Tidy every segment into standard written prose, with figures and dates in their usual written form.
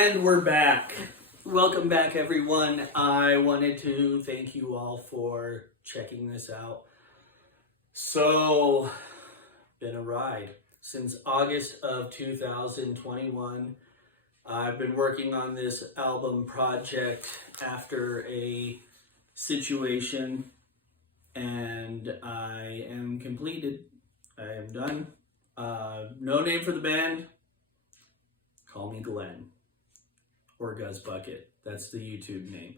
And we're back. Welcome back, everyone. I wanted to thank you all for checking this out. So, been a ride. Since August of 2021, I've been working on this album project after a situation, and I am completed. I am done. No name for the band. Call me Glenn. Or Guz Bucket. That's the YouTube name.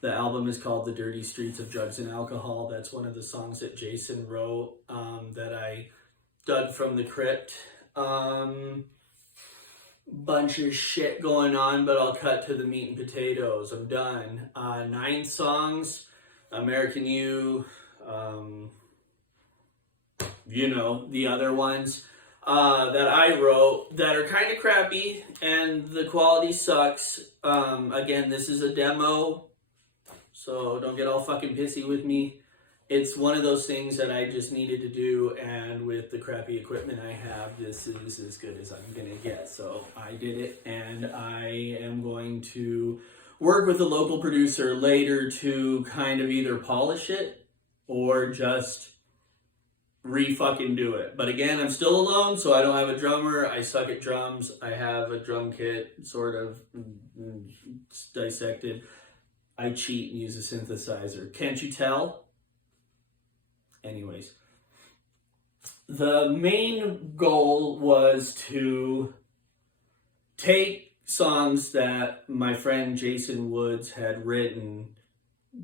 The album is called The Dirty Streets of Drugs and Alcohol. That's one of the songs that Jason wrote that I dug from the crypt. Bunch of shit going on, but I'll cut to the meat and potatoes. I'm done. 9 songs. American You. The other ones. That I wrote that are kind of crappy and the quality sucks. Again, this is a demo, so don't get all fucking pissy with me. It's one of those things that I just needed to do, and with the crappy equipment I have, this is as good as I'm gonna get. So I did it, and I am going to work with a local producer later to kind of either polish it or just re-fucking do it. But again, I'm still alone, so I don't have a drummer. I suck at drums. I have a drum kit sort of dissected. I cheat and use a synthesizer. Can't you tell? Anyways, the main goal was to take songs that my friend Jason Woods had written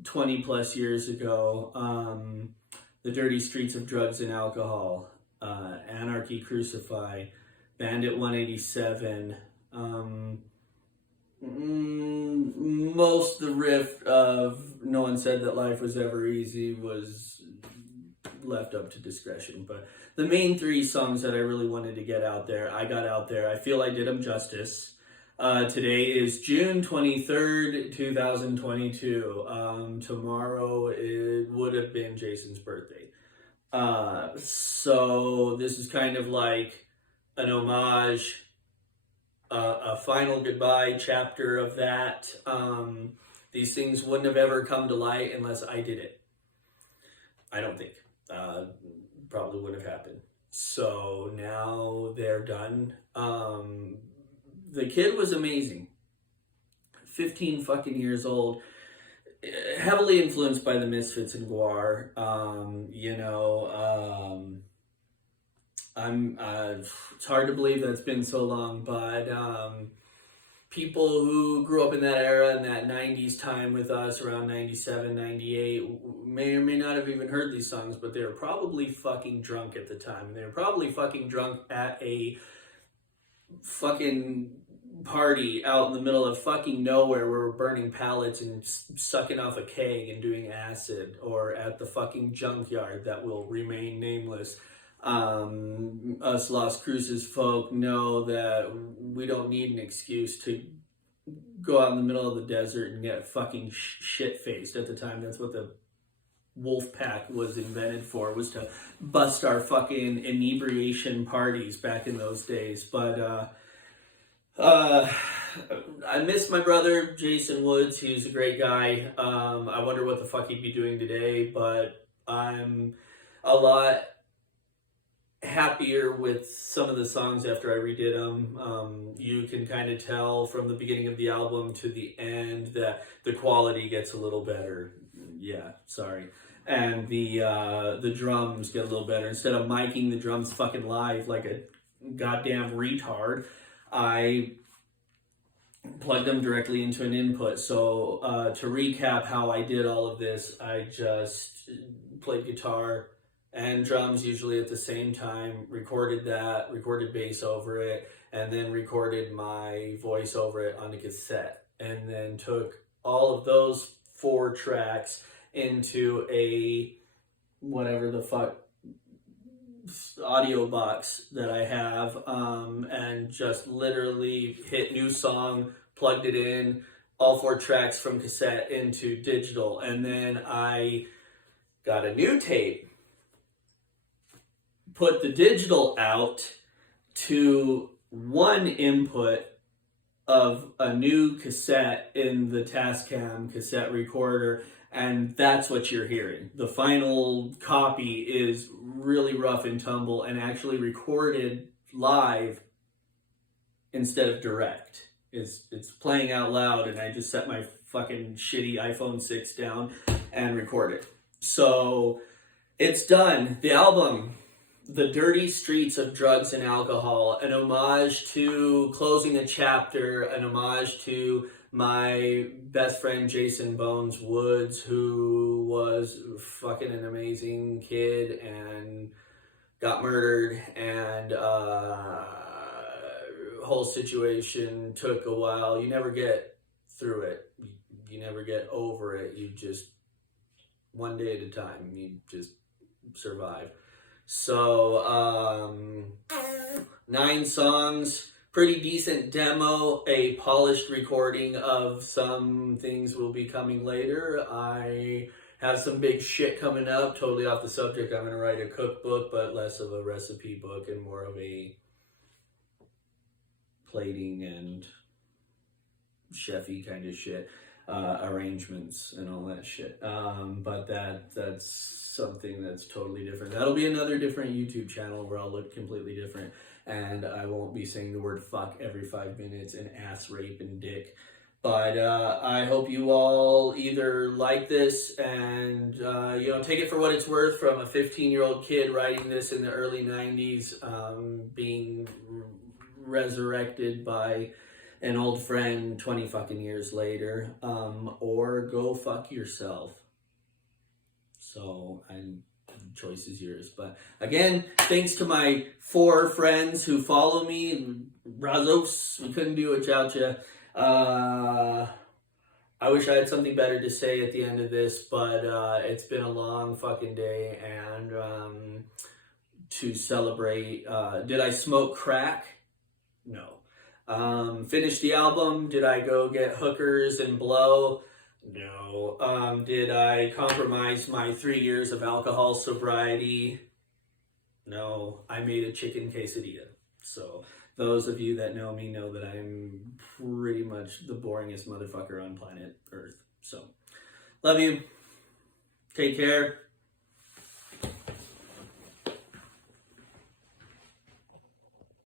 20 plus years ago. The Dirty Streets of Drugs and Alcohol, Anarchy Crucify, Bandit 187. Most of the riff of No One Said That Life Was Ever Easy was left up to discretion. But the main 3 songs that I really wanted to get out there, I got out there. I feel I did them justice. Today is June 23rd, 2022. Tomorrow it would have been Jason's birthday. So this is kind of like an homage, a final goodbye chapter of that. These things wouldn't have ever come to light unless I did it. I don't think. Probably would have happened. So now they're done. The kid was amazing. 15 fucking years old. Heavily influenced by the Misfits and Guar. It's hard to believe that it's been so long, but people who grew up in that era, in that 90s time with us, around 97, 98, may or may not have even heard these songs, but they were probably fucking drunk at the time. And they were probably fucking drunk at a fucking party out in the middle of fucking nowhere where we're burning pallets and sucking off a keg and doing acid, or at the fucking junkyard that will remain nameless. Us Las Cruces folk know that we don't need an excuse to go out in the middle of the desert and get fucking shit-faced. At the time, that's what the wolf pack was invented for, was to bust our fucking inebriation parties back in those days. But I miss my brother, Jason Woods. He's a great guy. I wonder what the fuck he'd be doing today, but I'm a lot happier with some of the songs after I redid them. You can kind of tell from the beginning of the album to the end that the quality gets a little better. Yeah, sorry. And the drums get a little better. Instead of miking the drums fucking live like a goddamn retard, I plugged them directly into an input. So to recap how I did all of this, I just played guitar and drums usually at the same time, recorded bass over it, and then recorded my voice over it on a cassette. And then took all of those 4 tracks into a whatever the fuck audio box that I have, and just literally hit new song, plugged it in, all 4 tracks from cassette into digital. And then I got a new tape, put the digital out to one input of a new cassette in the Tascam cassette recorder, and that's what you're hearing. The final copy is really rough and tumble and actually recorded live instead of direct. It's playing out loud, and I just set my fucking shitty iPhone 6 down and record it. So it's done. The album, The Dirty Streets of Drugs and Alcohol, an homage to closing a chapter, an homage to my best friend Jason Bones Woods, who was fucking an amazing kid and got murdered, and whole situation took a while. You never get through it. You never get over it. You just, one day at a time, you just survive. So, 9 songs, pretty decent demo, a polished recording of some things will be coming later. I have some big shit coming up, totally off the subject. I'm going to write a cookbook, but less of a recipe book and more of a plating and chefy kind of shit, arrangements and all that shit. But that's something that's totally different. That'll be another different YouTube channel where I'll look completely different, and I won't be saying the word fuck every 5 minutes and ass rape and dick. But I hope you all either like this and take it for what it's worth, from a 15-year-old kid writing this in the early 90s, being resurrected by an old friend 20 fucking years later, or go fuck yourself. So, choice is yours. But again, thanks to my 4 friends who follow me. Brazos, we couldn't do it without you. I wish I had something better to say at the end of this, but it's been a long fucking day, and to celebrate, did I smoke crack? No. Finished the album. Did I go get hookers and blow? No. Did I compromise my 3 years of alcohol sobriety? No. I made a chicken quesadilla. So those of you that know me know that I'm pretty much the boringest motherfucker on planet Earth. So love you. Take care.